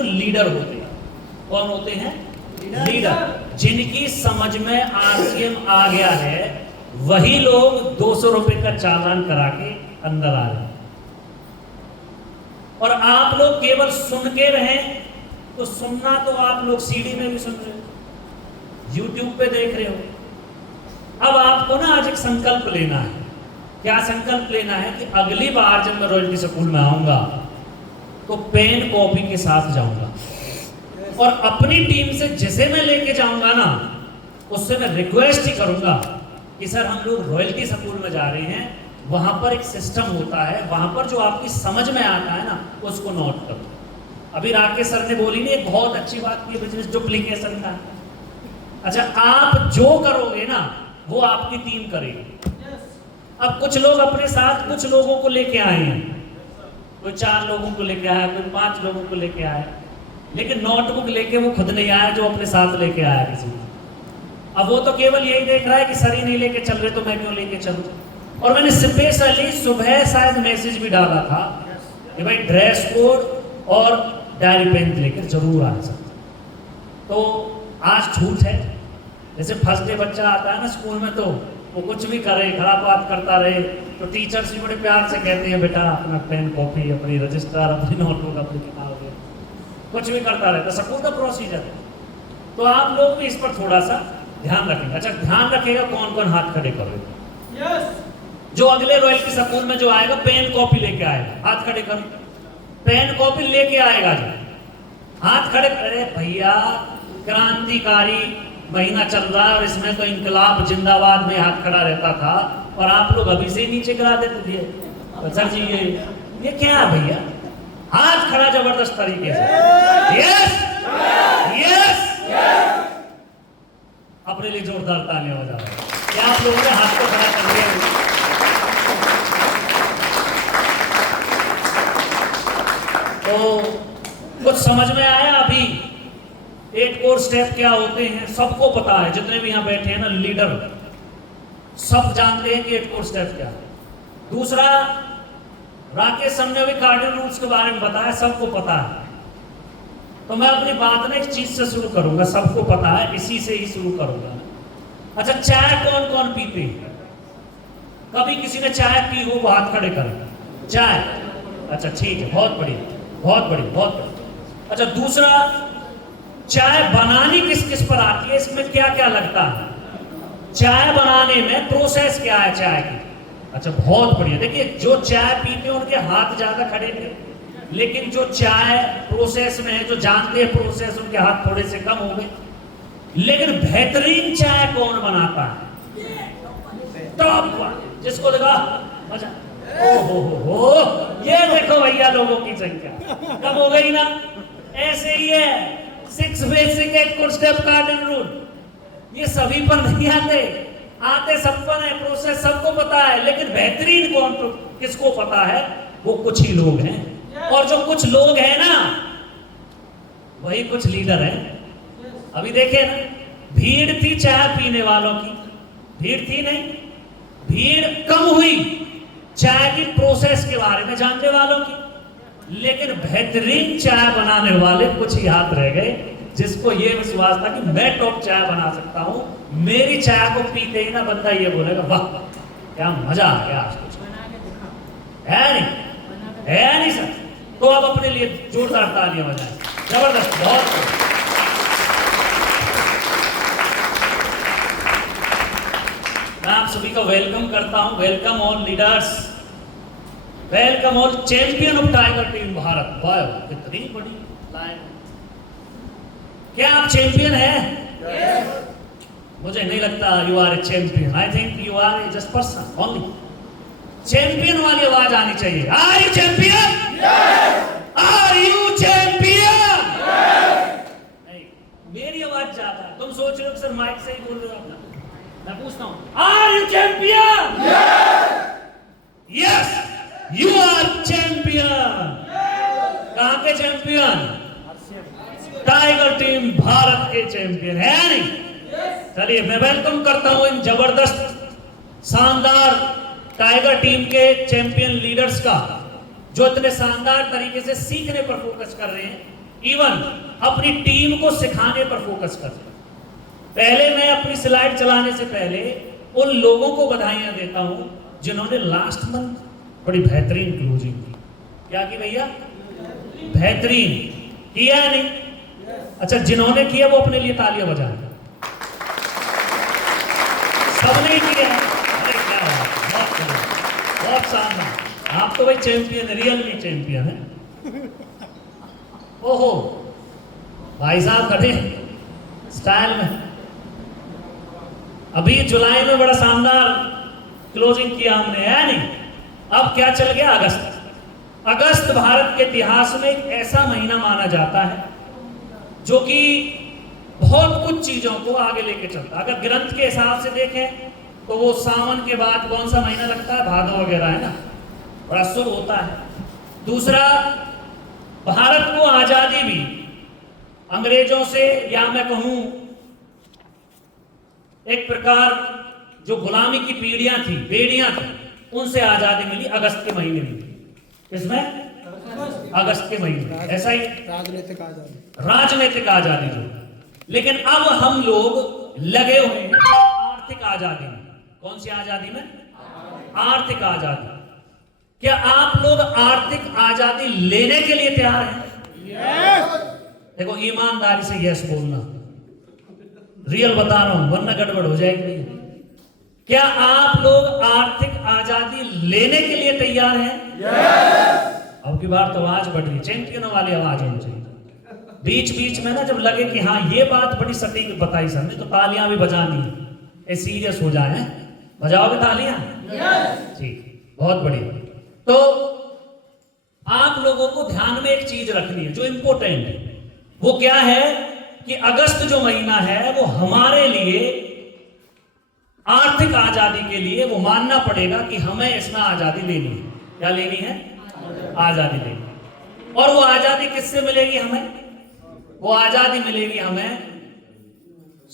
जो लीडर होते हैं। कौन होते हैं? लीडर। जिनकी समझ में आरसीएम आ गया है वही लोग 200 रुपए का चालान करा के अंदर आ रहे हैं। और आप लोग केवल सुन के रहें तो सुनना तो आप लोग सीडी में भी सुन रहे हो, यूट्यूब पे देख रहे हो। अब आपको ना आज एक संकल्प लेना है। क्या संकल्प लेना है? कि अगली बार जब मैं रॉयल्टी स्कूल में आऊंगा तो पेन कॉपी के साथ जाऊंगा और अपनी टीम से जिसे मैं लेके जाऊंगा ना उससे मैं रिक्वेस्ट ही करूंगा कि सर हम लोग रॉयल्टी स्कूल में जा रहे हैं, वहां पर एक सिस्टम होता है, वहां पर जो आपकी समझ में आता है ना उसको नोट करो। अभी राकेश सर ने बोली नहीं, एक बहुत अच्छी बात की बिजनेस डुप्लीकेशन का। अच्छा, आप जो करोगे ना वो आपकी टीम करेगी। अब कुछ लोग अपने साथ कुछ लोगों को लेके आए हैं, कोई 4 लोगों को लेके आया, कोई 5 लोगों को लेके आया, लेकिन नोटबुक लेके वो खुद नहीं आया जो अपने साथ लेके आया किसी को। अब वो तो केवल यही देख रहा है कि सर ही नहीं लेके चल रहे तो मैं क्यों लेके चलूं। और मैंने स्पेशली सुबह शायद मैसेज भी डाला था कि भाई ड्रेस कोड और डायरी पेन लेकर जरूर आ सकते। तो आज छूट है। जैसे फर्स्ट डे बच्चा आता है ना स्कूल में तो वो कुछ भी करे, खराब बात करता रहे, तो टीचर्स भी बड़े प्यार से कहते हैं बेटा अपना पेन कॉपी, अपनी रजिस्टर, अपनी नोटबुक, अपनी किताब, कुछ भी करता रहता। स्कूल का प्रोसीजर है। तो आप लोग भी इस पर थोड़ा सा ध्यान रखेंगे। अच्छा, ध्यान रखेगा कौन कौन हाथ खड़े करोगे? जो अगले रॉयल्टी स्कूल में जो आएगा पेन कॉपी लेके आएगा, हाथ खड़े करो। पेन कॉपी लेके आएगा जो हाथ खड़े। अरे भैया, क्रांतिकारी महीना चल रहा है और इसमें तो इंकलाब जिंदाबाद में हाथ खड़ा रहता था और आप लोग अभी से नीचे गिरा देते थे। तो सर जी ये क्या है भैया? हाथ खड़ा जबरदस्त तरीके से। यस यस, अपने लिए जोरदार तालियां हो जाए। क्या आप लोगों ने हाथ को खड़ा कर लिया? तो कुछ समझ में आया? अभी 8 कोर स्टेप क्या होते हैं सबको पता है। जितने भी यहां बैठे हैं ना लीडर, सब जानते हैं कि 8 कोर स्टेप क्या है। दूसरा, राकेश सर ने भी कार्डिनल रूल्स के बारे में बताया, सबको पता है। तो मैं अपनी बात ना एक चीज से शुरू करूंगा, सबको पता है, इसी से ही शुरू करूंगा। अच्छा, चाय कौन कौन पीते हैं? कभी किसी ने चाय पी हो वो हाथ खड़े करें। चाय, अच्छा ठीक है, बहुत बढ़िया, बहुत बढ़िया, बहुत बढ़िया। अच्छा, दूसरा, चाय बनानी किस किस पर आती है? इसमें क्या क्या लगता है? चाय बनाने में प्रोसेस क्या है चाय की? अच्छा, बहुत बढ़िया। देखिए, जो चाय पीते हैं उनके हाथ ज्यादा खड़े थे, लेकिन जो चाय प्रोसेस में है, जो जानते हैं प्रोसेस, उनके हाथ थोड़े से कम हो गए। लेकिन बेहतरीन चाय कौन बनाता है? टॉप वन, जिसको देखा मजा, ओहो, ये देखो भैया लोगों की संख्या कब हो गई ना। ऐसे ही है 6 basic 8 core step cardinal rule. ये सभी पर नहीं आते सब पर है, प्रोसेस सबको पता है, लेकिन बेहतरीन कौन तो किसको पता है? वो कुछ ही लोग हैं। और जो कुछ लोग हैं ना वही कुछ लीडर हैं। अभी देखे ना, भीड़ थी चाय पीने वालों की, भीड़ थी नहीं, भीड़ कम हुई चाय की प्रोसेस के बारे में जानने वालों की, लेकिन बेहतरीन चाय बनाने वाले कुछ ही हाथ रह गए, जिसको ये विश्वास था कि मैं टॉप चाय बना सकता हूं। मेरी चाय को पीते ही ना बंदा ये बोलेगा वाह क्या मजा आ गया आज कुछ है नहीं सर। तो आप अपने लिए जोरदार तालियां बजाएं। जबरदस्त, बहुत मैं आप सभी का वेलकम करता हूं। Welcome all leaders, welcome all champion of tiger team Bharat. वाह, कितनी बड़ी लाइन। क्या आप चैंपियन हैं? मुझे नहीं लगता you are a champion. I think you are a just person only. Champion वाली आवाज आनी चाहिए। Are you champion? Are you champion? नहीं, मेरी आवाज ज्यादा है। तुम सोच रहे हो सर माइक से ही बोल रहे हो अपना। मैं पूछता हूं, are you champion? Yes, you are champion. कहां के चैंपियन? टाइगर टीम भारत के चैंपियन है नहीं? चलिए, मैं वेलकम करता हूं इन जबरदस्त शानदार टाइगर टीम के चैंपियन लीडर्स का, जो इतने शानदार तरीके से सीखने पर फोकस कर रहे हैं। इवन अपनी टीम को सिखाने पर फोकस कर रहे हैं। पहले मैं अपनी स्लाइड चलाने से पहले उन लोगों को बधाइयां देता हूं जिन्होंने लास्ट मंथ बड़ी बेहतरीन क्लोजिंग की। क्या की भैया? बेहतरीन किया है नहीं? अच्छा, जिन्होंने किया वो अपने लिए तालियां बजाएं। सबने किया। अरे क्या बात, बहुत बढ़िया, बहुत शानदार। आप तो भाई चैंपियन है, रियल में चैंपियन है। ओहो, भाई साहब खड़े स्टाइल में। अभी जुलाई में बड़ा शानदार क्लोजिंग किया हमने, है नहीं? अब क्या चल गया? अगस्त। अगस्त भारत के इतिहास में एक ऐसा महीना माना जाता है जो कि बहुत कुछ चीजों को आगे लेके चलता है। अगर ग्रंथ के हिसाब से देखें तो वो सावन के बाद कौन सा महीना लगता है? भादो वगैरह, है ना? बड़ा शुभ होता है। दूसरा, भारत को आजादी भी अंग्रेजों से, या मैं कहूं एक प्रकार जो गुलामी की पीढ़ियां थी, बेड़ियां थी, उनसे आजादी मिली अगस्त के महीने में। इसमें अगस्त के महीने, ऐसा ही राजनीतिक आजादी, राजनीतिक आजादी जो। लेकिन अब हम लोग लगे हुए हैं आर्थिक आजादी में। कौन सी आजादी में? आर्थिक आजादी। क्या आप लोग आर्थिक आजादी लेने के लिए तैयार हैं? देखो, ईमानदारी से यस बोलना, रियल बता रहा हूं, वरना गड़बड़ हो जाएगी भैया। क्या आप लोग आर्थिक आजादी लेने के लिए तैयार हैं? अब की बार तो आवाज बढ़ रही, चैंपियनों वाली आवाज होनी चाहिए। बीच बीच में ना जब लगे कि हाँ ये बात बड़ी सटीक बताई सर ने, तो तालियां भी बजानी है, सीरियस हो जाए। बजाओगे तालियां? ठीक, बहुत बढ़िया। तो आप लोगों को ध्यान में एक चीज रखनी है जो इंपॉर्टेंट है। वो क्या है कि अगस्त जो महीना है वो हमारे लिए आर्थिक आजादी के लिए वो मानना पड़ेगा कि हमें इसमें आजादी लेनी है। क्या लेनी है? आजादी लेनी। और वो आजादी किससे मिलेगी हमें? वो आजादी मिलेगी हमें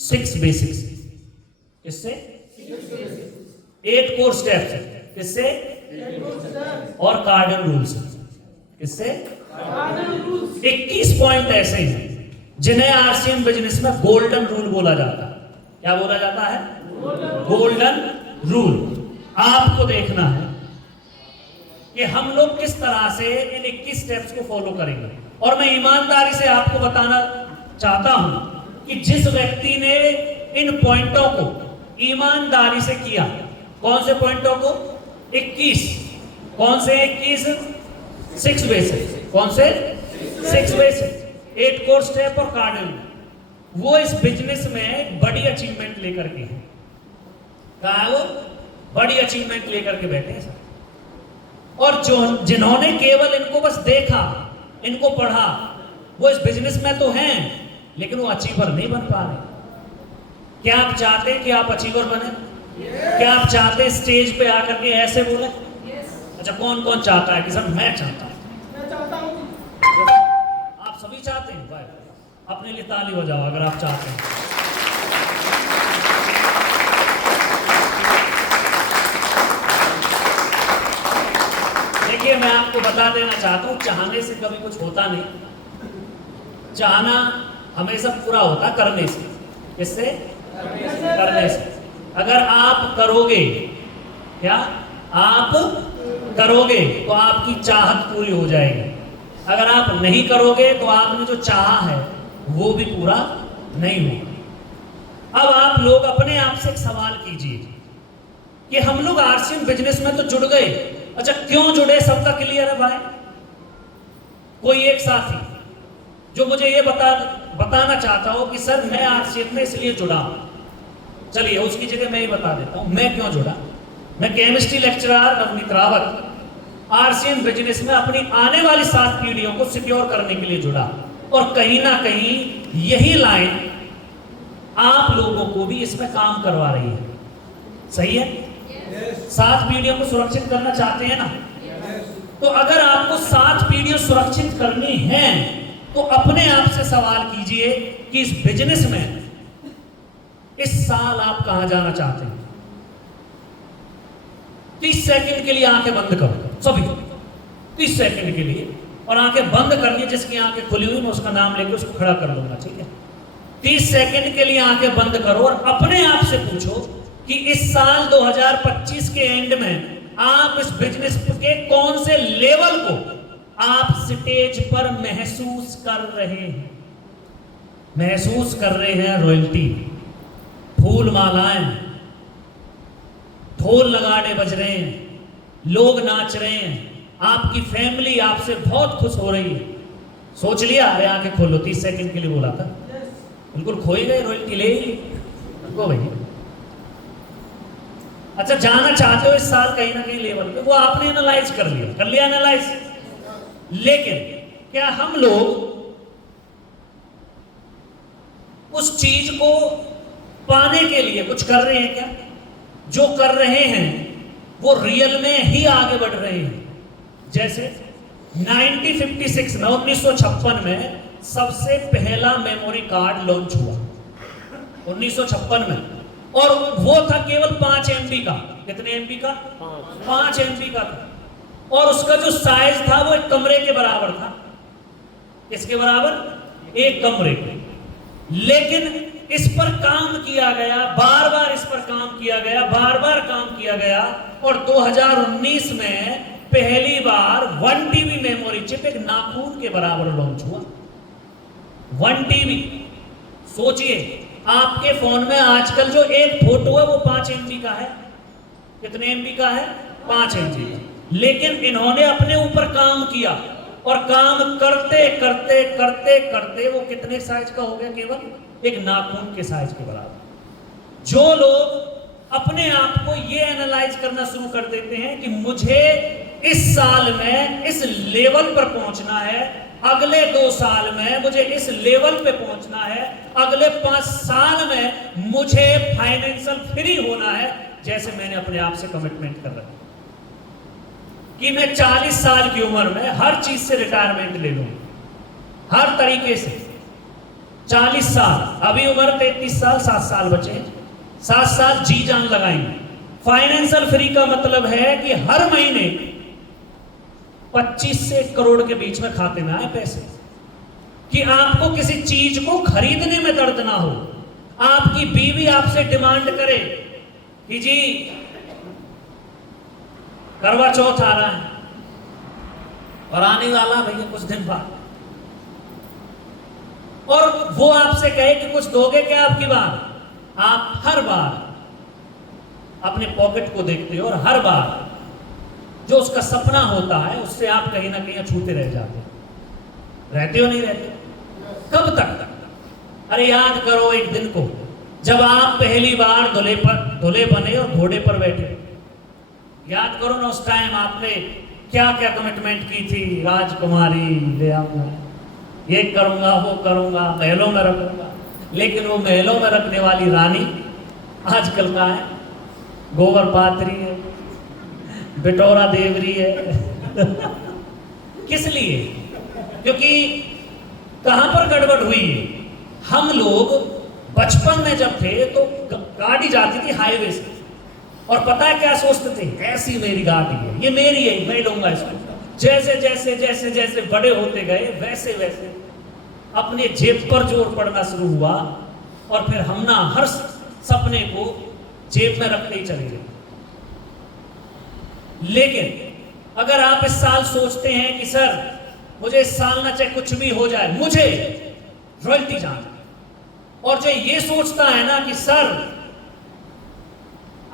6 बेसिक्स। किससे? 8 कोर स्टेप्स। किससे? और कार्डिनल रूल्स। किससे? 21 पॉइंट ऐसे हैं जिन्हें आरसीएम बिजनेस में गोल्डन रूल बोला जाता है। क्या बोला जाता है? Golden rule. आपको देखना है कि हम लोग किस तरह से इन 21 स्टेप्स को फॉलो करेंगे। और मैं ईमानदारी से आपको बताना चाहता हूं कि जिस व्यक्ति ने इन पॉइंटों को ईमानदारी से किया, कौन से पॉइंटों को? 21। कौन से 21? 6 बेसिक। कौन से? 6 बेसिक, 8 कोर स्टेप और कार्डिनल। वो इस बिजनेस में बड़ी अचीवमेंट लेकर के हैं। कहा है वो? बड़ी अचीवमेंट लेकर के बैठे हैं सर। और जो जिन्होंने केवल इनको बस देखा, इनको पढ़ा, वो इस बिजनेस में तो हैं लेकिन वो अचीवर नहीं बन पा रहे। क्या आप चाहते हैं कि आप अचीवर बने? क्या आप चाहते हैं स्टेज पे आकर के ऐसे बोले? अच्छा, कौन कौन चाहता है कि सर मैं चाहता हूं? आप सभी चाहते हैं भाई? अपने लिए ताली बजाओ अगर आप चाहते हैं। देखिए, मैं आपको बता देना चाहता हूं, चाहने से कभी कुछ होता नहीं। चाहना हमेशा पूरा होता करने से। किससे? करने से। अगर आप करोगे, क्या आप करोगे तो आपकी चाहत पूरी हो जाएगी। अगर आप नहीं करोगे तो आपने जो चाहा है वो भी पूरा नहीं होगा। अब आप लोग अपने आप से एक सवाल कीजिए कि हम लोग आरसीएम बिजनेस में तो जुड़ गए। अच्छा, क्यों जुड़े? सबका क्लियर है भाई? कोई एक साथी जो मुझे ये बताना चाहता हो कि सर मैं आरसीएम में इसलिए जुड़ा। चलिए, उसकी जगह मैं ये बता देता हूं मैं क्यों जुड़ा। मैं chemistry lecturer Navneet Rawat RCM business में अपनी आने वाली 7 पीढ़ियों को सिक्योर करने के लिए जुड़ा। और कहीं ना कहीं यही लाइन आप लोगों को भी इसमें काम करवा रही है। सही है? 7 पीढ़ियों को सुरक्षित करना चाहते हैं ना? तो अगर आपको 7 पीढ़ियां सुरक्षित करनी है तो अपने आप से सवाल कीजिए कि इस बिजनेस में इस साल आप कहां जाना चाहते हैं। 30 सेकंड के लिए आंखें बंद करो सभी, 30 सेकंड के लिए और आंखें बंद करनी, जिसकी आंखें खुली हुई मैं उसका नाम लेके उसको खड़ा कर लूंगा, ठीक है? 30 सेकंड के लिए आंखें बंद करो और अपने आप से पूछो कि इस साल 2025 के एंड में आप इस बिजनेस के कौन से लेवल को आप स्टेज पर महसूस कर रहे हैं? महसूस कर रहे हैं रॉयल्टी, फूल मालाएं, ढोल नगाड़े बज रहे हैं, लोग नाच रहे हैं, आपकी फैमिली आपसे बहुत खुश हो रही है। सोच लिया? अरे आंखें खोलो, 30 सेकंड के लिए बोला था, बिल्कुल खोई गए, रॉयल्टी ले ली को भाई। अच्छा, जाना चाहते हो इस साल कहीं ना कहीं लेवल पे, वो आपने एनालाइज कर लिया एनालाइज। लेकिन क्या हम लोग उस चीज को पाने के लिए कुछ कर रहे हैं क्या? जो कर रहे हैं वो रियल में ही आगे बढ़ रहे हैं। जैसे 1956 में 1956 में सबसे पहला मेमोरी कार्ड लॉन्च हुआ 1956 में, और वो था केवल 5 MB का। कितने MB का? 5 MB का था, और उसका जो साइज था वो एक कमरे के बराबर था। किसके बराबर? एक कमरे के। लेकिन इस पर काम किया गया, बार बार इस पर काम किया गया, बार बार काम किया गया, और 2019 में पहली बार 1 TB मेमोरी चिप एक नाखून के बराबर लॉन्च हुआ। 1 TB। सोचिए, आपके फोन में आजकल जो एक फोटो है वो 5 MB का है। कितने MB का है? 5 MB का। लेकिन इन्होंने अपने ऊपर काम किया, और काम करते करते करते करते वो कितने साइज का हो गया? केवल एक नाखून के साइज के बराबर। जो लोग अपने आप को ये एनालाइज करना शुरू कर देते हैं कि मुझे इस साल में इस लेवल पर पहुंचना है, अगले 2 साल में मुझे इस लेवल पे पहुंचना है, अगले 5 साल में मुझे फाइनेंशियल फ्री होना है, जैसे मैंने अपने आप से कमिटमेंट कर रखा कि मैं 40 साल की उम्र में हर चीज से रिटायरमेंट ले लूं, हर तरीके से। 40 साल, अभी उम्र 33 साल, 7 साल बचे, 7 साल जी जान लगाएंगे। फाइनेंशियल फ्री का मतलब है कि हर महीने 25 से 1 करोड़ के बीच में खाते में आए पैसे, कि आपको किसी चीज को खरीदने में दर्द ना हो। आपकी बीवी आपसे डिमांड करे कि जी करवा चौथ आ रहा है और आने वाला भैया कुछ दिन बाद, और वो आपसे कहे कि कुछ दोगे क्या आपकी बार? आप हर बार अपने पॉकेट को देखते हो, और हर बार जो उसका सपना होता है उससे आप कहीं ना कहीं छूते रह जाते हो। रहते हो नहीं रहते? कब तक? अरे याद करो एक दिन को जब आप पहली बार दूल्हे बने और घोड़े पर बैठे। याद करो ना, उस टाइम आपने क्या क्या कमिटमेंट की थी। राजकुमारी ले आऊंगा, ये करूंगा, वो करूंगा, महलों में रखूंगा। लेकिन वो महलों में रखने वाली रानी आजकल का है, गोबर पात्री है, बिटोरा देवरी है। किस लिए? क्योंकि कहां पर गड़बड़ हुई है? हम लोग बचपन में जब थे तो गाड़ी जाती थी हाईवे से, और पता है क्या सोचते थे? ऐसी मेरी गाड़ी है, ये मेरी है, मैं लूंगा इसको। जैसे जैसे जैसे जैसे बड़े होते गए वैसे वैसे अपने जेब पर जोर पड़ना शुरू हुआ, और फिर हम ना हर सपने को जेब में रखते ही चले गए। लेकिन अगर आप इस साल सोचते हैं कि सर मुझे इस साल ना चाहे कुछ भी हो जाए, मुझे रॉयल्टी जाना, और जो ये सोचता है ना कि सर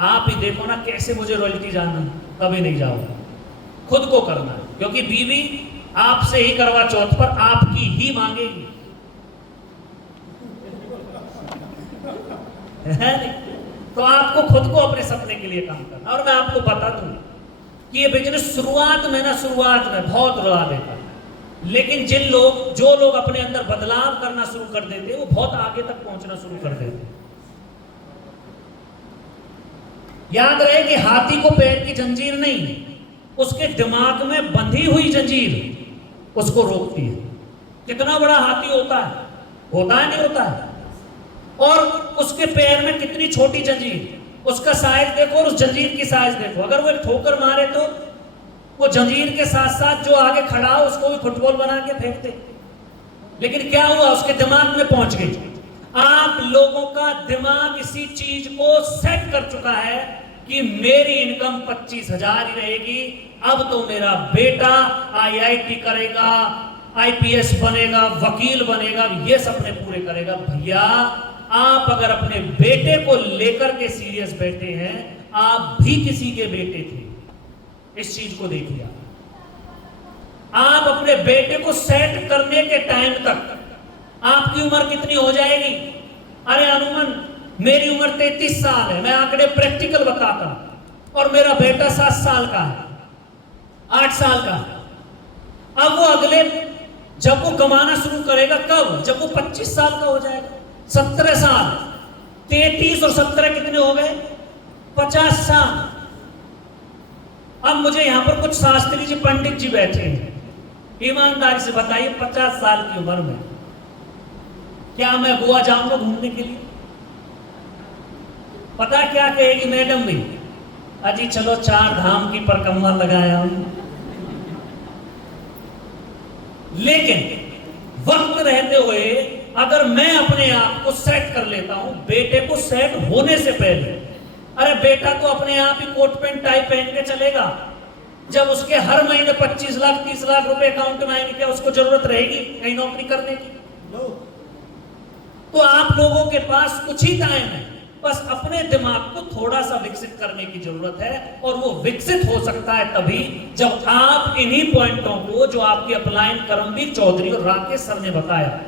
आप ही देखो ना कैसे मुझे रॉयल्टी जाना, कभी नहीं जाओगे। खुद को करना है, क्योंकि बीवी आपसे ही करवा चौथ पर आपकी ही मांगेगी। है नहीं? तो आपको खुद को अपने सपने के लिए काम करना। और मैं आपको बता दूं कि ये बिजनेस शुरुआत में बहुत रुला देता है, लेकिन जो लोग अपने अंदर बदलाव करना शुरू कर देते हैं वो बहुत आगे तक पहुंचना शुरू कर देते हैं। याद रहे कि हाथी को पैर की जंजीर नहीं, उसके दिमाग में बंधी हुई जंजीर उसको रोकती है। कितना बड़ा हाथी होता है नहीं होता है, और उसके पैर में कितनी छोटी जंजीर, उसका साइज देखो और उस जंजीर की साइज देखो। अगर वो एक ठोकर मारे तो वो जंजीर के साथ साथ जो आगे खड़ा हो उसको भी फुटबॉल बना के फेंकते। लेकिन क्या हुआ, उसके दिमाग में पहुंच गई। आप लोगों का दिमाग इसी चीज को सेट कर चुका है कि मेरी इनकम 25,000 ही रहेगी। अब तो मेरा बेटा IIT करेगा, IPS बनेगा, वकील बनेगा, ये सपने पूरे करेगा। भैया आप अगर अपने बेटे को लेकर के सीरियस बैठे हैं, आप भी किसी के बेटे थे, इस चीज को देखिए। आप अपने बेटे को सेट करने के टाइम तक आपकी उम्र कितनी हो जाएगी? अरे अनुमान मेरी उम्र 33 साल है, मैं आंकड़े प्रैक्टिकल बताता हूं, और मेरा बेटा 7 साल का है, 8 साल का है। अब वो अगले जब वो कमाना शुरू करेगा कब? जब वो 25 साल का हो जाएगा, 17 साल, 33 और 17 कितने हो गए? 50 साल। अब मुझे यहां पर कुछ शास्त्री जी, पंडित जी बैठे हैं, ईमानदारी से बताइए 50 साल की उम्र में क्या मैं गोवा जाऊंगा घूमने के लिए? पता क्या कहेगी मैडम भी? अजी चलो 4 धाम की परिक्रमा लगाया हूं। लेकिन वक्त रहते हुए अगर मैं अपने आप को सेट कर लेता हूं, बेटे को सेट होने से पहले, अरे बेटा तो अपने आप ही कोट पैंट टाई पहन के चलेगा। जब उसके हर महीने 25 लाख 30 लाख रुपए अकाउंट में आएंगे, क्या उसको जरूरत रहेगी कहीं नौकरी करने की? तो आप लोगों के पास कुछ ही टाइम है, बस अपने दिमाग को थोड़ा सा विकसित करने की जरूरत है। और वो विकसित हो सकता है तभी जब आप इन्हीं पॉइंटों को, जो आपके अपलाइन करमवीर चौधरी और राकेश सर ने बताया,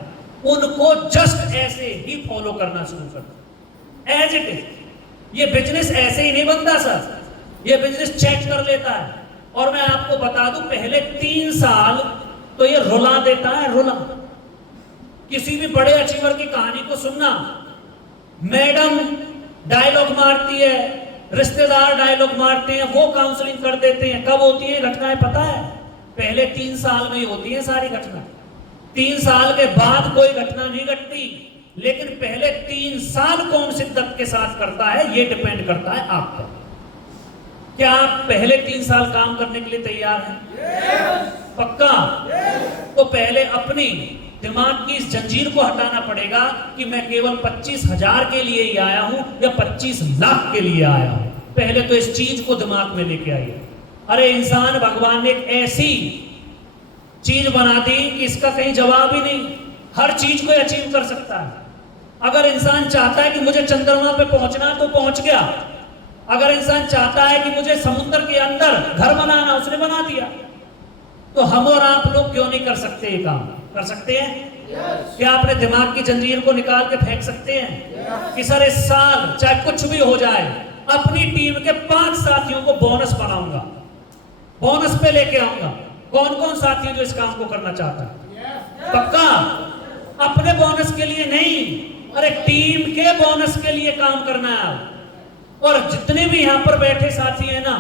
उनको जस्ट ऐसे ही फॉलो करना शुरू कर दो, एज इट इज। ये बिजनेस ऐसे ही नहीं बनता सर, ये बिजनेस चेक कर लेता है। और मैं आपको बता दूं, पहले 3 साल तो ये रुला देता है, रुला। किसी भी बड़े अचीवर की कहानी को सुनना, मैडम डायलॉग मारती है, रिश्तेदार डायलॉग मारते हैं, वो काउंसलिंग कर देते हैं। कब होती है घटनाएं पता है? पहले 3 साल में ही होती है सारी घटना। 3 साल के बाद कोई घटना नहीं घटती। लेकिन पहले 3 साल कौन शिद्दत के साथ करता है, ये डिपेंड करता है आप पर। क्या आप पहले 3 साल काम करने के लिए तैयार हैं? पक्का? तो पहले अपनी दिमाग की इस जंजीर को हटाना पड़ेगा कि मैं केवल 25,000 के लिए ही आया हूं या 25 लाख के लिए आया हूं। पहले तो इस चीज को दिमाग में लेके आइए। अरे इंसान भगवान ने एक ऐसी चीज बना दी कि इसका कहीं जवाब ही नहीं, हर चीज को अचीव कर सकता है। अगर इंसान चाहता है कि मुझे चंद्रमा पे पहुंचना, तो पहुंच गया। अगर इंसान चाहता है कि मुझे समुद्र के अंदर घर बनाना, उसने बना दिया। तो हम और आप लोग क्यों नहीं कर सकते? ये काम कर सकते हैं? क्या अपने दिमाग की जंजीर को निकाल के फेंक सकते हैं कि सर इस साल चाहे कुछ भी हो जाए, अपनी टीम के 5 साथियों को बोनस बनाऊंगा, बोनस पे लेके आऊंगा। कौन कौन साथी जो इस काम को करना चाहता है? पक्का? अपने बोनस के लिए नहीं, अरे टीम के बोनस के लिए काम करना है। और जितने भी यहां पर बैठे साथी हैं ना,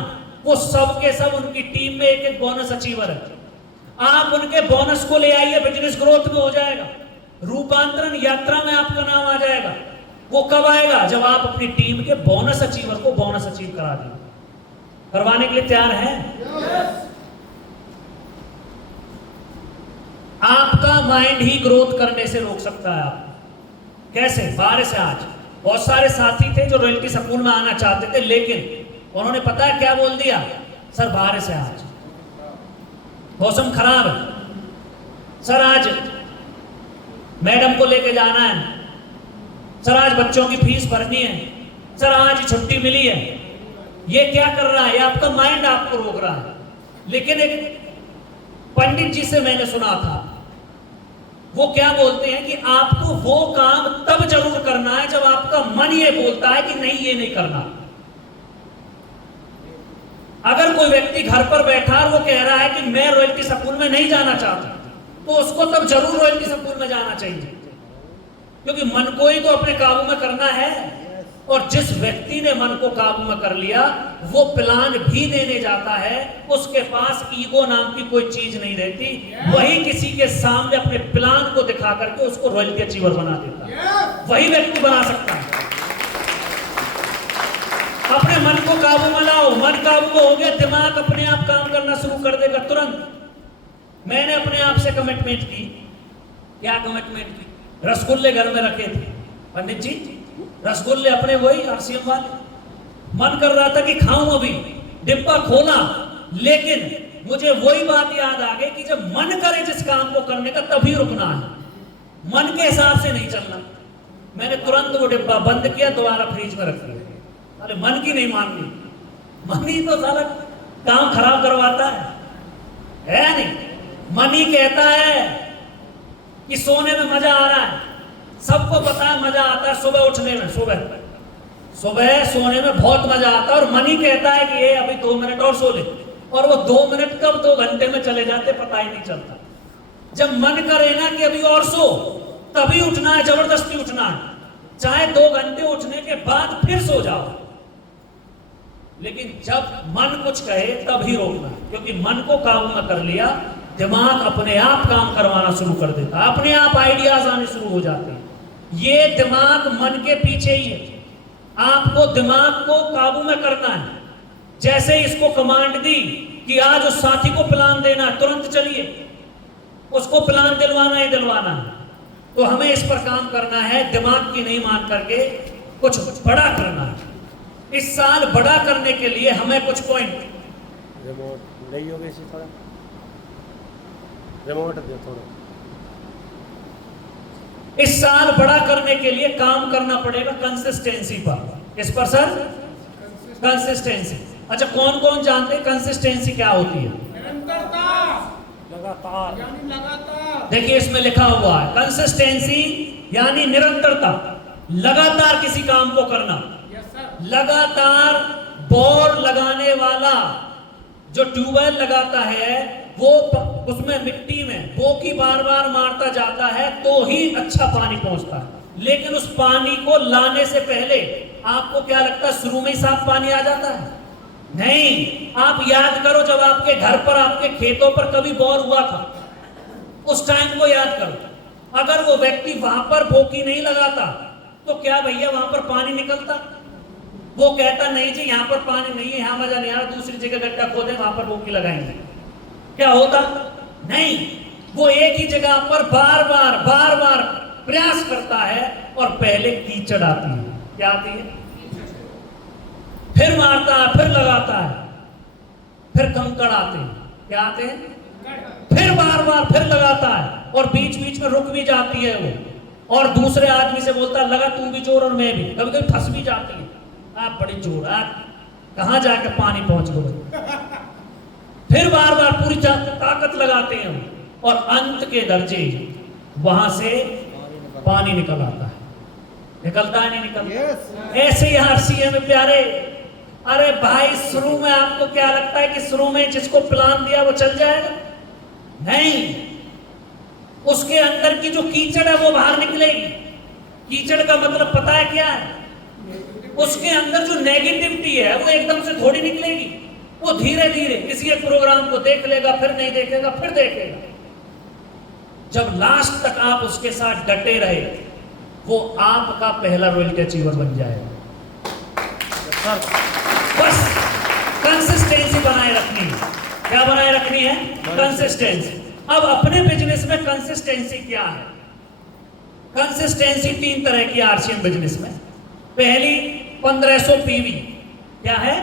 वो सब के सब उनकी टीम में एक एक बोनस अचीवर है। आप उनके बोनस को ले आइए, बिजनेस ग्रोथ में हो जाएगा, रूपांतरण यात्रा में आपका नाम आ जाएगा। वो कब आएगा? जब आप अपनी टीम के बोनस अचीवर को बोनस अचीव करा देंगे। करवाने के लिए तैयार हैं? आपका माइंड ही ग्रोथ करने से रोक सकता है आप। कैसे? बारिश से आज बहुत सारे साथी थे जो रॉयल्टी स्कूल में आना चाहते थे, लेकिन उन्होंने पता है क्या बोल दिया? सर बारिश है, आज मौसम खराब है, सर आज मैडम को लेके जाना है, सर आज बच्चों की फीस भरनी है, सर आज छुट्टी मिली है। ये क्या कर रहा है? आपका माइंड आपको रोक रहा है। लेकिन एक पंडित जी से मैंने सुना था, वो क्या बोलते हैं कि आपको वो काम तब जरूर करना है जब आपका मन ये बोलता है कि नहीं ये नहीं करना। अगर कोई व्यक्ति घर पर बैठा और वो कह रहा है कि मैं रॉयल्टी स्कूल में नहीं जाना चाहता, तो उसको तब जरूर रॉयल्टी स्कूल में जाना चाहिए, क्योंकि मन को ही तो अपने काबू में करना है। और जिस व्यक्ति ने मन को काबू में कर लिया, वो प्लान भी देने जाता है, उसके पास ईगो नाम की कोई चीज नहीं रहती। वही किसी के सामने अपने प्लान को दिखा करके उसको रॉयल्टी अचीवर बना देता है। वही व्यक्ति बना सकता है। अपने मन को काबू में लाओ। मन काबू में हो गया, दिमाग अपने आप काम करना शुरू कर देगा तुरंत। मैंने अपने आप से कमिटमेंट की। क्या कमिटमेंट की? रसगुल्ले घर में रखे थे पंडित जी, रसगुल्ले अपने वही आरसीएम वाले। मन कर रहा था कि खाऊं, अभी डिब्बा खोला, लेकिन मुझे वही बात याद आ गई कि जब मन करे जिस काम को करने का तभी रुकना है, मन के हिसाब से नहीं चलना। मैंने तुरंत वो डिब्बा बंद किया, दोबारा फ्रिज में रख दिया। अरे मन की नहीं माननी, मन ही तो साला काम खराब करवाता है नहीं? मन ही कहता है कि सोने में मजा आ रहा है, सबको पता है मजा आता है सुबह उठने में, सुबह सोने में बहुत मजा आता है, और मन ही कहता है कि ये अभी 2 मिनट और सो ले, और वो 2 मिनट कब 2 घंटे में चले जाते पता ही नहीं चलता। जब मन करे ना कि अभी और सो, तभी उठना है, जबरदस्ती उठना है, चाहे 2 घंटे उठने के बाद फिर सो जाओ। लेकिन जब मन कुछ कहे तभी रोकना, क्योंकि मन को काबू में कर लिया, दिमाग अपने आप काम करवाना शुरू कर देता है, अपने आप आइडियाज आने शुरू हो जाते हैं। ये दिमाग मन के पीछे ही है। आपको दिमाग को काबू में करना है। जैसे इसको कमांड दी कि आज उस साथी को प्लान देना है, तुरंत चलिए, उसको प्लान दिलवाना है, तो हमें इस पर काम करना है, दिमाग की नहीं मान करके कुछ बड़ा करना है। इस साल बड़ा करने के लिए हमें कुछ पॉइंट, रिमोट नहीं होगी, इसी थोड़ा रिमोट दे थोड़ा। इस साल बड़ा करने के लिए काम करना पड़ेगा कंसिस्टेंसी पर। इस पर सर, कंसिस्टेंसी। अच्छा, कौन कौन जानते हैं कंसिस्टेंसी क्या होती है? लगातार, यानी लगातार। देखिए इसमें लिखा हुआ है कंसिस्टेंसी यानी निरंतरता, लगातार किसी काम को करना। Yes sir. लगातार बोर लगाने वाला जो ट्यूबवेल लगाता है, वो उसमें मिट्टी में बोकी बार बार मारता जाता है तो ही अच्छा पानी पहुंचता है। लेकिन उस पानी को लाने से पहले आपको क्या लगता है शुरू में ही साफ पानी आ जाता है? नहीं। आप याद करो, जब आपके घर पर, आपके खेतों पर कभी बोर हुआ था, उस टाइम को याद करो। अगर वो व्यक्ति वहां पर बोकी नहीं लगाता तो क्या भैया वहां पर पानी निकलता? वो कहता नहीं जी यहाँ पर पानी नहीं है, यहाँ मजा नहीं आ रहा, दूसरी जगह गड्ढा खोदे, वहां पर बोकी लगाएंगे। क्या होता? नहीं। वो एक ही जगह पर बार बार प्रयास करता है, और पहले कीचड़ आती है। क्या आती है? फिर मारता है, फिर लगाता है, फिर कंकड़ आते हैं। क्या आते हैं? फिर बार फिर लगाता है, और बीच बीच में रुक भी जाती है वो, और दूसरे आदमी से बोलता है लगा तू भी जोर और मैं भी। कभी कभी फंस भी जाती है, आप बड़ी जोर, आप कहां जाके पानी पहुंच गए। फिर बार पूरी ताकत लगाते हैं, और अंत के दर्जे वहां से पानी निकल आता है। निकलता है नहीं निकलता? यस। ऐसे ही आरसीएम में प्यारे, अरे भाई शुरू में आपको क्या लगता है कि शुरू में जिसको प्लान दिया वो चल जाएगा? नहीं। उसके अंदर की जो कीचड़ है वो बाहर निकलेगी। कीचड़ का मतलब पता है क्या है? उसके अंदर जो नेगेटिविटी है वो एकदम से थोड़ी निकलेगी, वो धीरे धीरे किसी एक प्रोग्राम को देख लेगा, फिर नहीं देखेगा, फिर देखेगा। जब लास्ट तक आप उसके साथ डटे रहे, वो आपका पहला रॉयल्टी अचीवर बन जाएगा। बस कंसिस्टेंसी बनाए रखनी है। क्या बनाए रखनी है? कंसिस्टेंसी। अब अपने बिजनेस में कंसिस्टेंसी क्या है? कंसिस्टेंसी 3 तरह की आरसीएम बिजनेस में। पहली 1500 पीवी, क्या है?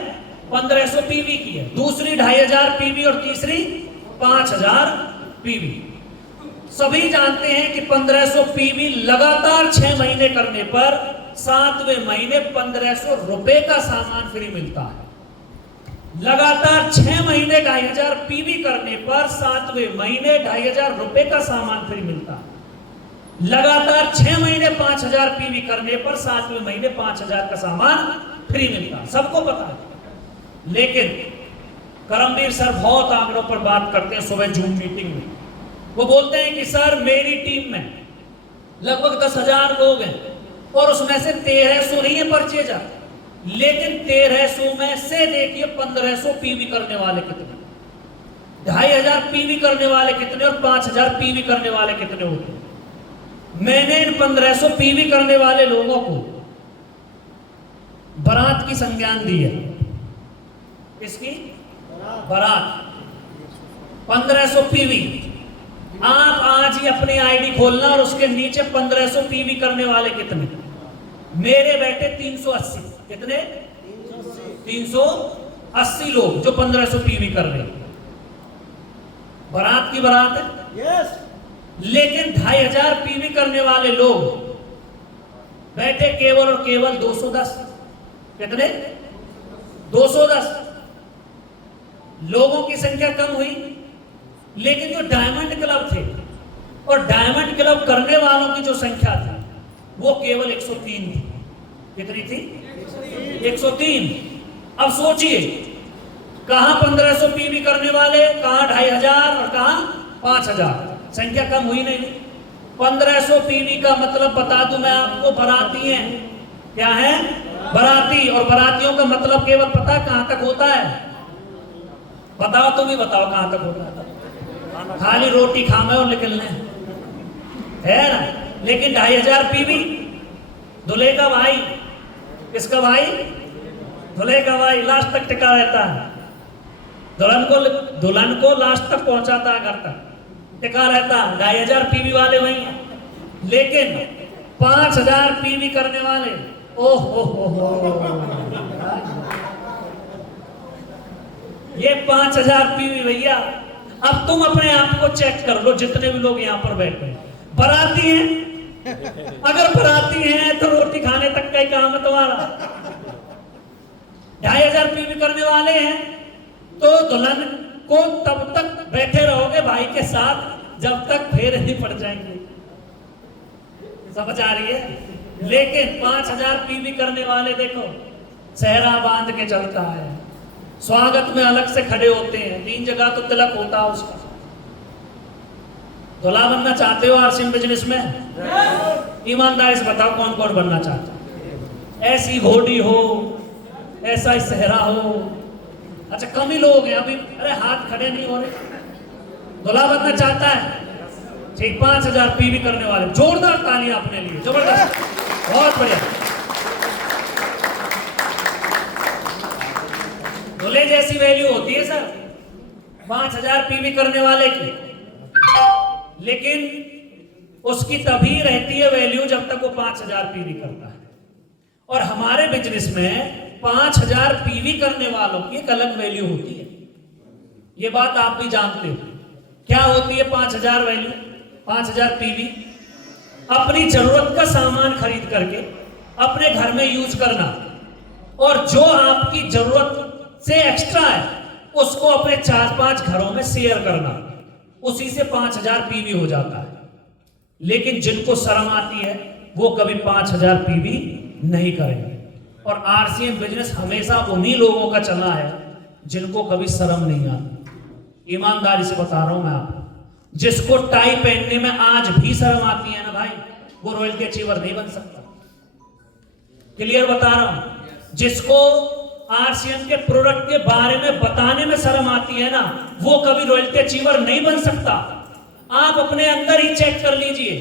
1500 पीवी की है। दूसरी 2500 पीवी, और तीसरी 5000 पीवी। सभी जानते हैं कि 1500 पीवी लगातार 6 महीने करने पर 7वें महीने 1500 रुपए का सामान फ्री मिलता है। लगातार 6 महीने 2500 पीवी करने पर 7वें महीने 2500 रुपए का सामान फ्री मिलता है। लगातार 6 महीने 5000 पीवी करने पर 7वें महीने 5000 का सामान फ्री मिलता है। सबको पता है। लेकिन करमवीर सर बहुत आंकड़ों पर बात करते हैं सुबह जूम मीटिंग में। वो बोलते हैं कि सर मेरी टीम में लगभग 10,000 लोग हैं, और उसमें से 1300 ही है परचेजर, लेकिन 1300 में से देखिए 1500 पीवी करने वाले कितने, 2500 पीवी करने वाले कितने, और 5000 पीवी करने वाले कितने होते हैं। मैंने इन 1500 पीवी करने वाले लोगों को बारात की संज्ञान दी है। किसकी? बारात। 1500 पीवी। आप आज ही अपनी आईडी खोलना और उसके नीचे 1500 पीवी करने वाले कितने? मेरे बेटे 380। कितने? 380 लोग जो 1500 पीवी कर रहे हैं। बारात की बारात है। यस। लेकिन 2500 पीवी करने वाले लोग बैठे केवल और केवल 210। कितने? 210 लोगों की संख्या कम हुई, लेकिन जो डायमंड क्लब थे और डायमंड क्लब करने वालों की जो संख्या थी वो केवल 103 थी। कितनी थी? 103। अब सोचिए, कहां 1500 पीवी करने वाले, कहां 2500 और कहां 5000। संख्या कम हुई नहीं। 1500 पीवी का मतलब बता दूं मैं आपको, बाराती हैं। क्या है? बाराती। और बारातियों का मतलब केवल पता कहां तक होता है? बताओ, तुम ही बताओ कहां तक होता है? खाली रोटी खामे और निकलने है ना। लेकिन 2500 पीवी दूल्हे का भाई। किसका भाई? दूल्हे का भाई लास्ट तक टिका रहता है। दुल्हन को लास्ट तक पहुंचाता है, घर तक टिका रहता है। 2500 पीवी वाले वही हैं। लेकिन 5000 पीवी करने वाले, ओहो ये 5000 पीवी भैया। अब तुम अपने आप को चेक कर लो, जितने भी लोग यहां पर बैठे हैं बाराती हैं। अगर बाराती हैं तो रोटी खाने तक का ही काम है तुम्हारा। 2500 पीवी करने वाले हैं तो दुल्हन को तब तक बैठे रहोगे भाई के साथ जब तक फेरे नहीं पड़ जाएंगे। समझ आ रही है? लेकिन 5000 पीवी करने वाले देखो, सेहरा बांध के चलता है, स्वागत में अलग से खड़े होते हैं, 3 जगह तो तिलक होता है उसका। दूल्हा बनना चाहते हो आरसीएम बिजनेस में? ईमानदारी से बताओ कौन कौन बनना चाहता है? ऐसी घोड़ी हो, ऐसा ही सेहरा हो। अच्छा, कम ही लोग हैं अभी। अरे हाथ खड़े नहीं हो रहे। दूल्हा बनना चाहता है? ठीक, 5000 पीवी करने वाले, जोरदार तालियां अपने लिए। जबरदस्त, बहुत बढ़िया। दूल्हे जैसी वैल्यू होती है सर 5000 पीवी करने वाले की, लेकिन उसकी तभी रहती है वैल्यू जब तक वो 5000 पीवी करता है। और हमारे बिजनेस में 5000 पीवी करने वालों की एक अलग वैल्यू होती है। ये बात आप भी जानते हो। क्या होती है 5000 वैल्यू? 5000 पीवी अपनी जरूरत का सामान खरीद करके अपने घर में यूज करना, और जो आपकी जरूरत से एक्स्ट्रा है उसको अपने 4-5 घरों में शेयर करना, उसी से 5000 पीवी हो जाता है। लेकिन जिनको शर्म आती है वो कभी 5000 पीवी नहीं करेंगे। और आरसीएम बिजनेस हमेशा उन्हीं लोगों का चला है जिनको कभी शर्म नहीं आती। ईमानदारी से बता रहा हूं मैं आपको, जिसको टाई पहनने में आज भी शर्म आती है ना भाई, वो रॉयल्टी अचीवर नहीं बन सकता। क्लियर बता रहा हूं। जिसको आरसीएम के प्रोडक्ट के बारे में बताने में शर्म आती है ना, वो कभी रॉयल्टी अचीवर नहीं बन सकता। आप अपने अंदर ही चेक कर लीजिए,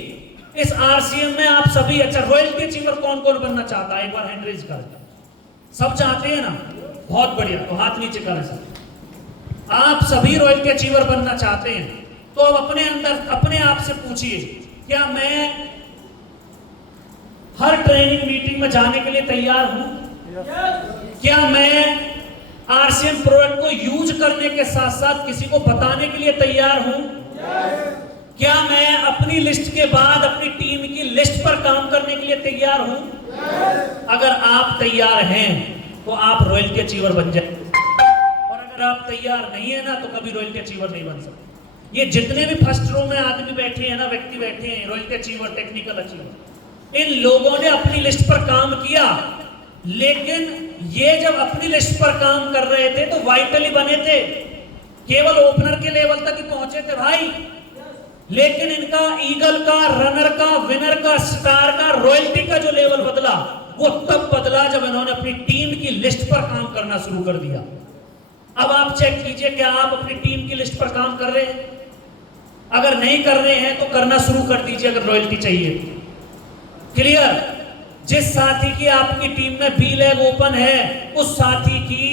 इस आरसीएम में आप सभी, अच्छा रॉयल्टी अचीवर कौन कौन बनना चाहता है? एक बार हैंड रेज कर। सब चाहते हैं ना? बहुत बढ़िया, तो हाथ नीचे करें सब। आप सभी रॉयल्टी अचीवर बनना चाहते हैं तो अब अपने अंदर अपने आप से पूछिए, क्या मैं हर ट्रेनिंग मीटिंग में जाने के लिए तैयार हूं? क्या मैं आरसीएम प्रोडक्ट को यूज करने के साथ साथ किसी को बताने के लिए तैयार हूं? क्या मैं अपनी लिस्ट के बाद अपनी टीम की लिस्ट पर काम करने के लिए तैयार हूं? अगर आप तैयार हैं तो आप रॉयल्टी अचीवर बन जाएंगे, और अगर आप तैयार नहीं है ना तो कभी रॉयल्टी अचीवर नहीं बन सकते। ये जितने भी फर्स्ट रो में आदमी बैठे हैं ना, व्यक्ति बैठे हैं, रॉयल्टी अचीवर, टेक्निकल अचीवर, इन लोगों ने अपनी लिस्ट पर काम किया। लेकिन ये जब अपनी लिस्ट पर काम कर रहे थे तो वाइटली बने थे, केवल ओपनर के लेवल तक ही पहुंचे थे भाई। लेकिन इनका ईगल का, रनर का, विनर का, स्टार का, रॉयल्टी का जो लेवल बदला वो तब बदला जब इन्होंने अपनी टीम की लिस्ट पर काम करना शुरू कर दिया। अब आप चेक कीजिए, क्या आप अपनी टीम की लिस्ट पर काम कर रहे हैं? अगर नहीं कर रहे हैं तो करना शुरू कर दीजिए, अगर रॉयल्टी चाहिए। क्लियर? जिस साथी की आपकी टीम में बी लेग ओपन है उस साथी की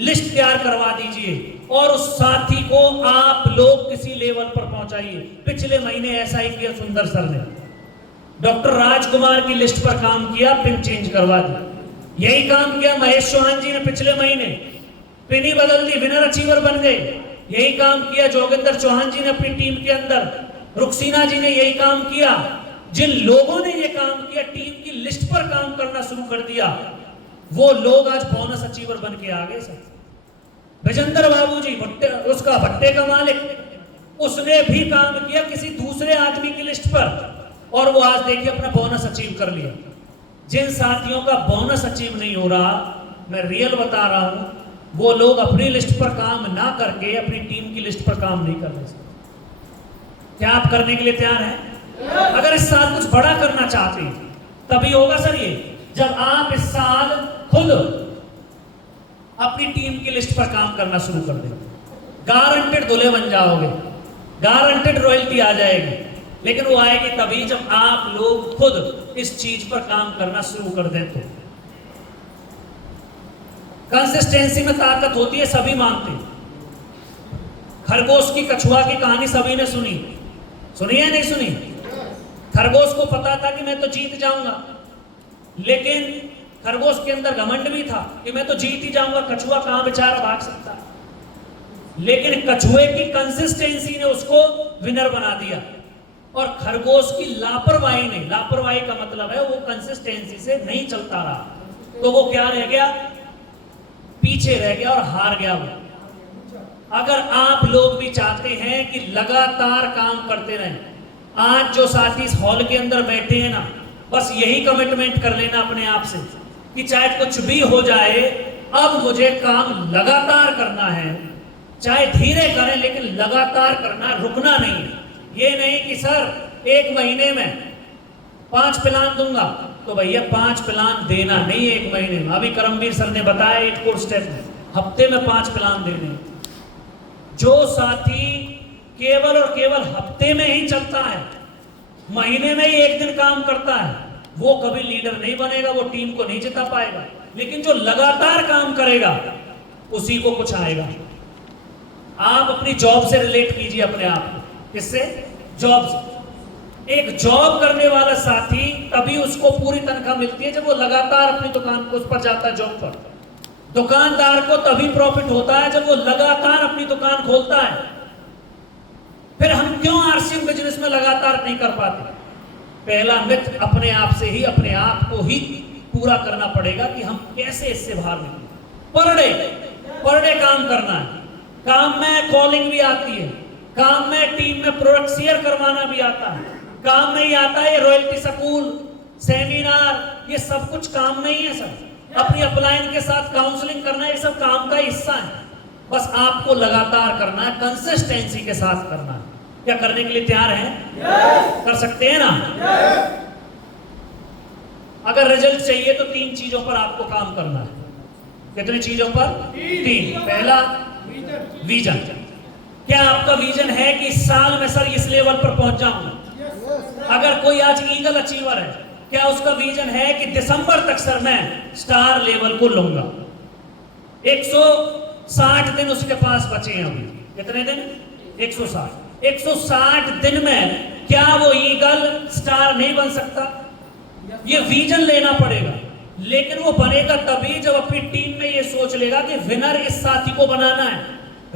लिस्ट तैयार करवा दीजिए और उस साथी को आप लोग किसी लेवल पर पहुंचाइए। पिछले महीने ऐसा ही किया सुंदर सर ने, डॉक्टर राजकुमार की लिस्ट पर काम किया, पिन चेंज करवा दी। यही काम किया महेश चौहान जी ने पिछले महीने, पिन ही बदल दी, विनर अचीवर बन गए। यही काम किया जोगिंदर चौहान जी ने अपनी टीम के अंदर, रुखसीना जी ने यही काम किया। जिन लोगों ने ये काम किया, टीम की लिस्ट पर काम करना शुरू कर दिया, वो लोग आज बोनस अचीवर बन के आ गए। सर विजेंद्र बाबू जी उसका भट्टे का मालिक, उसने भी काम किया किसी दूसरे आदमी की लिस्ट पर और वो आज देखिए अपना बोनस अचीव कर लिया। जिन साथियों का बोनस अचीव नहीं हो रहा, मैं रियल बता रहा हूं, वो लोग अपनी लिस्ट पर काम ना करके अपनी टीम की लिस्ट पर काम नहीं कर रहे। क्या आप करने के लिए तैयार हैं? अगर इस साल कुछ बड़ा करना चाहते हैं तभी होगा सर ये, जब आप इस साल खुद अपनी टीम की लिस्ट पर काम करना शुरू कर देंगे। गारंटेड दूल्हे बन जाओगे, गारंटेड रॉयल्टी आ जाएगी, लेकिन वो आएगी तभी जब आप लोग खुद इस चीज पर काम करना शुरू कर दें। तो कंसिस्टेंसी में ताकत होती है, सभी मानते। खरगोश की कछुआ की कहानी सभी ने सुनी है नहीं सुनी? खरगोश को पता था कि मैं तो जीत जाऊंगा, लेकिन खरगोश के अंदर घमंड भी था कि मैं तो जीत ही जाऊंगा, कछुआ कहां बेचारा भाग सकता। लेकिन कछुए की कंसिस्टेंसी ने उसको विनर बना दिया और खरगोश की लापरवाही ने, लापरवाही का मतलब है वो कंसिस्टेंसी से नहीं चलता रहा, तो वो क्या रह गया? पीछे रह गया और हार गया वो। अगर आप लोग भी चाहते हैं कि लगातार काम करते रहें, आज जो साथी इस हॉल के अंदर बैठे हैं ना, बस यही कमिटमेंट कर लेना अपने आप से कि चाहे कुछ भी हो जाए, अब मुझे काम लगातार करना है, चाहे धीरे करें लेकिन लगातार करना, रुकना नहीं है। ये नहीं कि सर 1 महीने में 5 प्लान दूंगा, तो भैया 5 प्लान देना नहीं 1 महीने में। अभी करमवीर सर ने बताया 8 कोर्स स्टेप में, हफ्ते में 5 प्लान देने। जो साथी केवल और केवल हफ्ते में ही चलता है, महीने में ही 1 दिन काम करता है, वो कभी लीडर नहीं बनेगा, वो टीम को नहीं जिता पाएगा। लेकिन जो लगातार काम करेगा उसी को कुछ आएगा। आप अपनी जॉब से रिलेट कीजिए अपने आप को। किससे? जॉब से। एक जॉब करने वाला साथी तभी उसको पूरी तनख्वाह मिलती है जब वो लगातार अपनी दुकान को उस पर जाता है, जॉब पर। दुकानदार को तभी प्रॉफिट होता है जब वो लगातार अपनी दुकान खोलता है। फिर हम क्यों आरसीएम बिजनेस में लगातार नहीं कर पाते? पहला मिथ अपने आप से ही, अपने आप को ही पूरा करना पड़ेगा कि हम कैसे इससे बाहर निकलें। पर डे काम करना है। काम में कॉलिंग भी आती है, काम में टीम में प्रोडक्ट शेयर करवाना भी आता है, काम में ही आता है रॉयल्टी स्कूल, सेमिनार, ये सब कुछ काम में ही है सर। अपनी अपलाइन के साथ काउंसलिंग करना, ये सब काम का हिस्सा है। बस आपको लगातार करना है, कंसिस्टेंसी के साथ करना है। क्या करने के लिए तैयार हैं? कर सकते हैं ना? अगर रिजल्ट चाहिए तो 3 चीजों पर आपको काम करना है। कितनी चीजों पर? 3। पहला विजन। क्या आपका विजन है कि इस साल में सर इस लेवल पर पहुंच जाऊंगा? अगर कोई आज ईगल अचीवर है, क्या उसका विजन है कि दिसंबर तक सर मैं स्टार लेवल को लूंगा? 160 दिन उसके पास बचे हैं अभी। कितने दिन? 160। 160 दिन में क्या वो ईगल स्टार नहीं बन सकता? ये विजन लेना पड़ेगा। लेकिन वो बनेगा तभी जब अपनी टीम में ये सोच लेगा कि विनर इस साथी को बनाना है,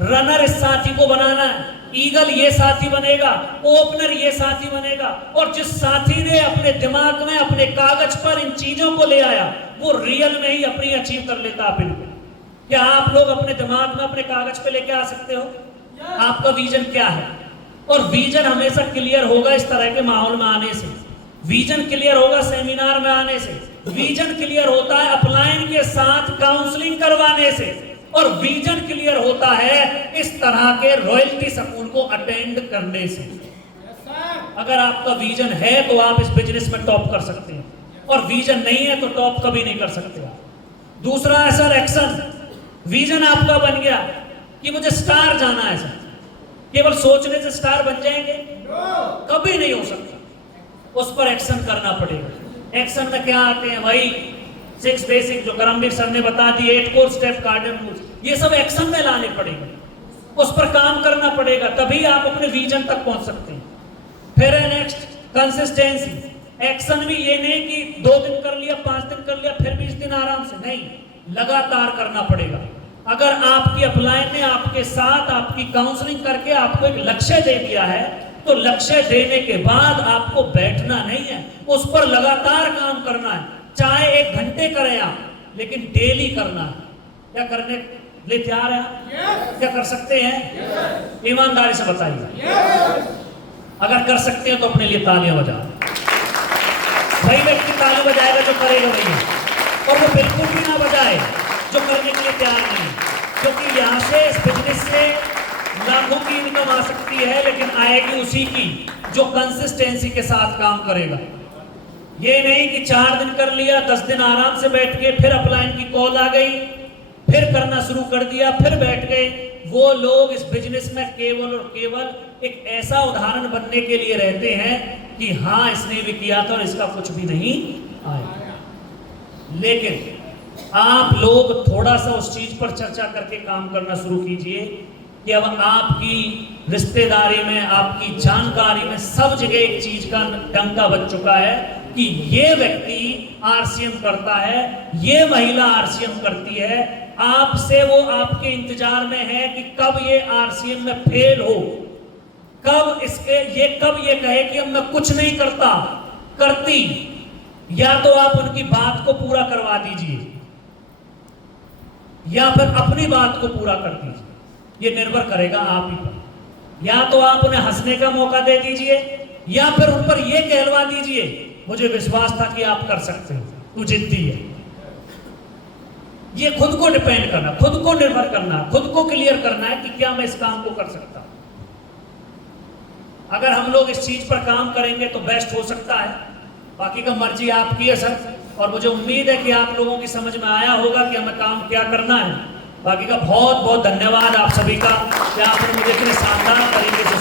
रनर इस साथी को बनाना है, ईगल ये साथी बनेगा, ओपनर ये साथी बनेगा। और जिस साथी ने अपने दिमाग में, अपने कागज पर इन चीजों को ले आया, वो रियल में ही अपनी अचीव कर लेता आप इनको। क्या आप लोग अपने दिमाग में, अपने कागज पे लेके आ सकते हो? आपका विजन क्या है? और विजन हमेशा क्लियर होगा इस तरह के माहौल में आने से, विजन क्लियर होगा सेमिनार में आने से, विजन क्लियर होता है अपलाइन के साथ काउंसलिंग करवाने से, और विजन क्लियर होता है इस तरह के रॉयल्टी स्कूल को अटेंड करने से। अगर आपका विजन है तो आप इस बिजनेस में टॉप कर सकते हैं, और विजन नहीं है तो टॉप कभी नहीं कर सकते। दूसरा है सर एक्शन। विजन आपका बन गया कि मुझे स्टार जाना है सर, केवल सोचने से स्टार बन जाएंगे? कभी नहीं हो सकता। उस पर एक्शन करना पड़ेगा। एक्शन में क्या आते हैं भाई? 6 बेसिक जो करमवीर सर ने बता दिए, 8 कोर स्टेप कार्डियन रूल्स, ये सब एक्शन में लाने पड़ेंगे, उस पर काम करना पड़ेगा, तभी आप अपने विजन तक पहुंच सकते हैं। फिर है नेक्स्ट कंसिस्टेंसी। एक्शन भी ये नहीं कि 2 दिन कर लिया, 5 दिन कर लिया, फिर 20 दिन आराम से, नहीं, लगातार करना पड़ेगा। अगर आपकी अपलाइन ने आपके साथ आपकी काउंसलिंग करके आपको एक लक्ष्य दे दिया है, तो लक्ष्य देने के बाद आपको बैठना नहीं है, उस पर लगातार काम करना है। चाहे 1 घंटे करें आप, लेकिन डेली करना है। क्या करने लिए तैयार है आप? क्या कर सकते हैं? ईमानदारी से बताइए। अगर कर सकते हैं तो अपने लिए तालियां बजाओ। वही व्यक्ति ताली बजाएगा जो करेगा वही है, और वो बिल्कुल भी ना बजाए जो करने के लिए तैयार नहीं, क्योंकि यहाँ से इस बिजनेस से लाखों की इनकम आ सकती है, लेकिन आएगी उसी की जो कंसिस्टेंसी के साथ काम करेगा। ये नहीं कि 4 दिन कर लिया, 10 दिन आराम से बैठ के, फिर अपलाइन की कॉल आ गई, फिर करना शुरू कर दिया, फिर बैठ गए। वो लोग इस बिजनेस में केवल और केवल एक ऐसा उदाहरण बनने के लिए रहते हैं कि हाँ इसने भी किया था और इसका कुछ भी नहीं आया। लेकिन आप लोग थोड़ा सा उस चीज पर चर्चा करके काम करना शुरू कीजिए कि अब आपकी रिश्तेदारी में, आपकी जानकारी में सब जगह एक चीज का डंका बज चुका है कि ये व्यक्ति आरसीएम करता है, ये महिला आरसीएम करती है। आपसे वो आपके इंतजार में है कि कब ये आरसीएम में फेल हो, कब ये कहे कि अब मैं कुछ नहीं करता करती। या तो आप उनकी बात को पूरा करवा दीजिए या फिर अपनी बात को पूरा कर दीजिए, ये निर्भर करेगा आप ही पर। या तो आप उन्हें हंसने का मौका दे दीजिए या फिर उन पर यह कहलवा दीजिए मुझे विश्वास था कि आप कर सकते हो, तू जिद्दी है। ये खुद को डिपेंड करना, खुद को निर्भर करना, खुद को क्लियर करना है कि क्या मैं इस काम को कर सकता हूं। अगर हम लोग इस चीज पर काम करेंगे तो बेस्ट हो सकता है, बाकी का मर्जी आपकी है सर। और मुझे उम्मीद है कि आप लोगों की समझ में आया होगा कि हमें काम क्या करना है। बाकी का बहुत बहुत धन्यवाद आप सभी का कि आपने मुझे इतने शानदार तरीके से